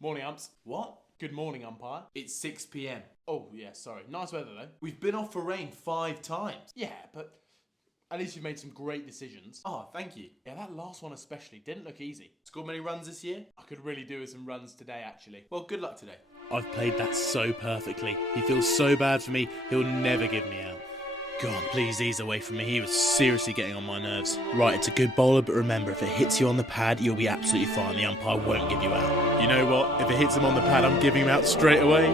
Morning, umps. What? Good morning, umpire. It's 6 p.m. Oh, yeah, sorry. Nice weather, though. We've been off for rain 5 times. Yeah, but at least you've made some great decisions. Oh, thank you. Yeah, that last one especially didn't look easy. Scored many runs this year? I could really do with some runs today, actually. Well, good luck today. I've played that so perfectly. He feels so bad for me, he'll never give me out. Go on, please ease away from me. He was seriously getting on my nerves. Right, it's a good bowler, but remember, if it hits you on the pad, you'll be absolutely fine. The umpire won't give you out. You know what? If it hits him on the pad, I'm giving him out straight away.